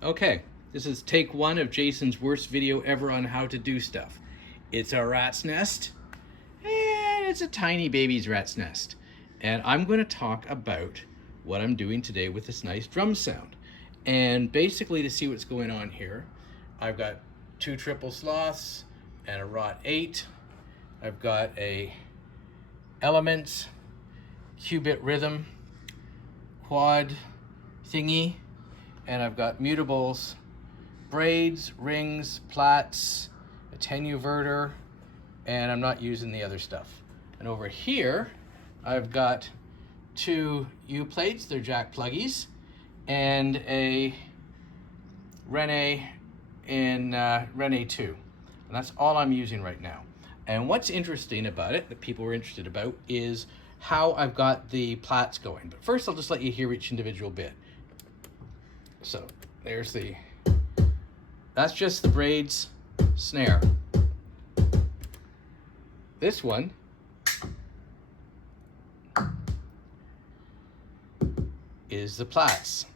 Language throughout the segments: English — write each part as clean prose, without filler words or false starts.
Okay, this is take one of Jason's worst video ever on how to do stuff. It's a rat's nest, and it's a tiny baby's rat's nest. And I'm going to talk about what I'm doing today with this nice drum sound. And basically, to see what's going on here, I've got 2 triple sloths and a Rot 8. I've got a Elements qubit rhythm quad thingy, and I've got mutables, braids, rings, plaits, attenuverter, and I'm not using the other stuff. And over here, I've got 2 U plates, they're jack pluggies, and a Rene in Rene 2. And that's all I'm using right now. And what's interesting about it, that people are interested about, is how I've got the plaits going. But first, I'll just let you hear each individual bit. So there's that's just the braids snare. This one is the plaits.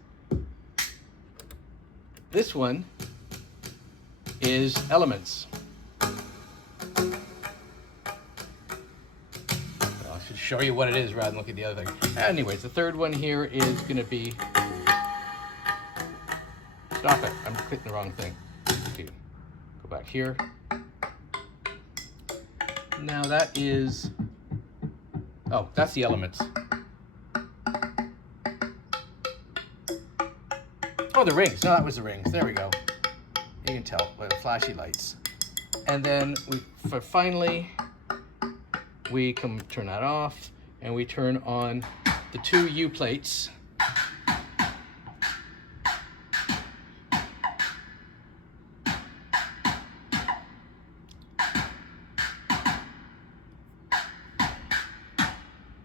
This one is Elements. I should show you what it is rather than look at the other thing. Anyways, the third one here is going to be... Stop it, I'm clicking the wrong thing. Okay. Go back here. Now that is... Oh, that's the Elements. Oh, the rings. No, that was the rings. There we go. You can tell by the flashy lights. And then finally, we can turn that off, and we turn on the 2 U plates.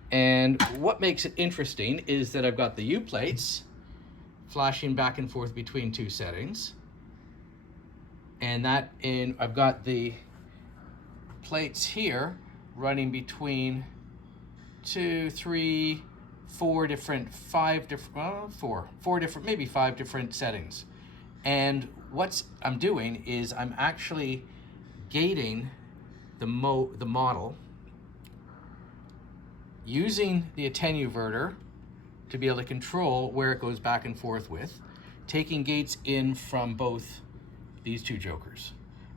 And what makes it interesting is that I've got the U plates flashing back and forth between 2 settings. And I've got the plates here running between 2, 3, 4 different, 5 different, well, 4 different, maybe 5 different settings. And what I'm doing is I'm actually gating the model using the attenuverter to be able to control where it goes back and forth with, taking gates in from both these 2 jokers.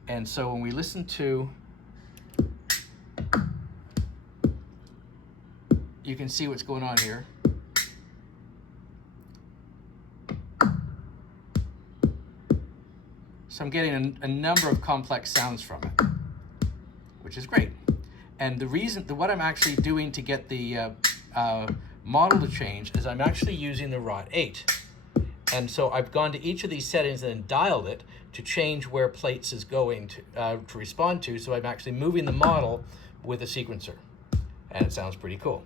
And so when we listen to, you can see what's going on here. So I'm getting a number of complex sounds from it, which is great. And the reason, what I'm actually doing to get the model to change is I'm actually using the Rot 8. And so I've gone to each of these settings and dialed it to change where plates is going to respond to. So I'm actually moving the model with a sequencer. And it sounds pretty cool.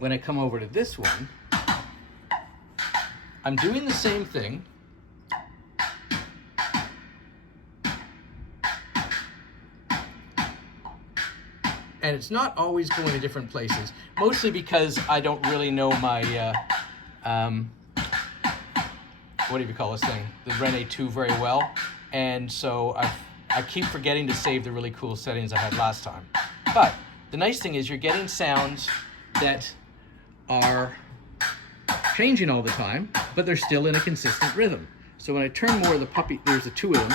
When I come over to this one, I'm doing the same thing. And it's not always going to different places, mostly because I don't really know my, what do you call this thing? The Rene 2 very well. And so I keep forgetting to save the really cool settings I had last time. But the nice thing is you're getting sounds that are changing all the time, but they're still in a consistent rhythm. So when I turn more of the puppy, there's the 2 of them.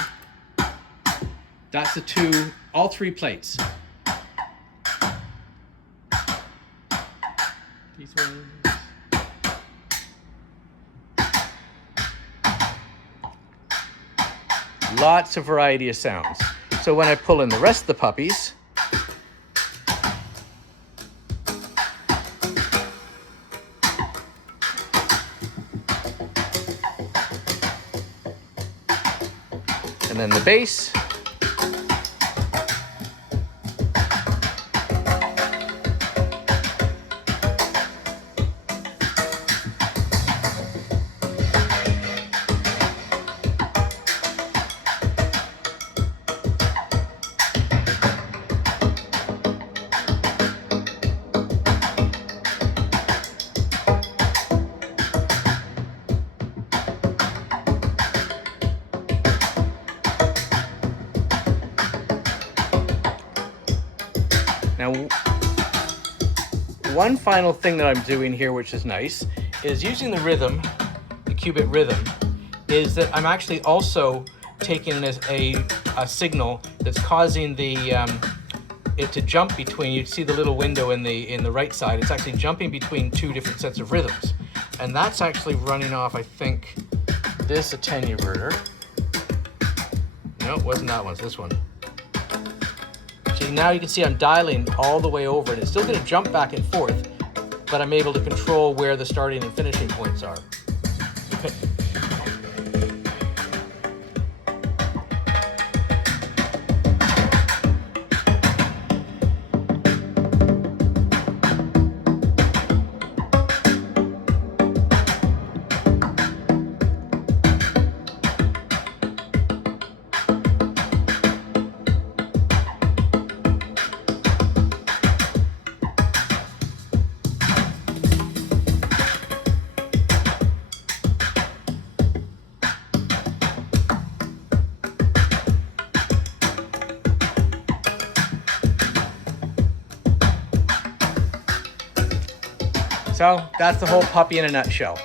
That's the 2, all 3 plates. These ones. Lots of variety of sounds. So when I pull in the rest of the puppies, and then the bass, Now, one final thing that I'm doing here, which is nice, is using the rhythm, the qubit rhythm, is that I'm actually also taking it as a signal that's causing the it to jump between. You see the little window in the right side. It's actually jumping between two different sets of rhythms, and that's actually running off, I think, this attenuverter. No, it wasn't that one. It's this one. See, now you can see I'm dialing all the way over, and it's still going to jump back and forth, but I'm able to control where the starting and finishing points are. So that's the whole puppy in a nutshell.